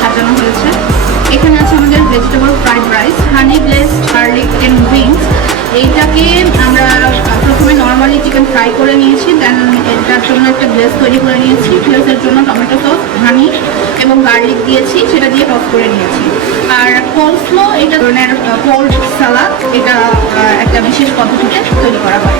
সাজানো হয়েছে। এখানে আছে আমাদের vegetable fried rice, honey glazed garlic and wings. এইটাকে আমরা প্রথমে নর্মালি চিকেন ফ্রাই করে নিয়েছি, দেন এটার জন্য একটা গ্লেজ তৈরি করে নিয়েছি। গ্লেজের জন্য টমেটো সস, হানি এবং গার্লিক দিয়েছি, সেটা দিয়ে টস করে নিয়েছি। আর কোল্ড স্লো, এটা ধরনের কোল্ড সালাদ, এটা একটা বিশেষ পদ্ধতিতে তৈরি করা হয়।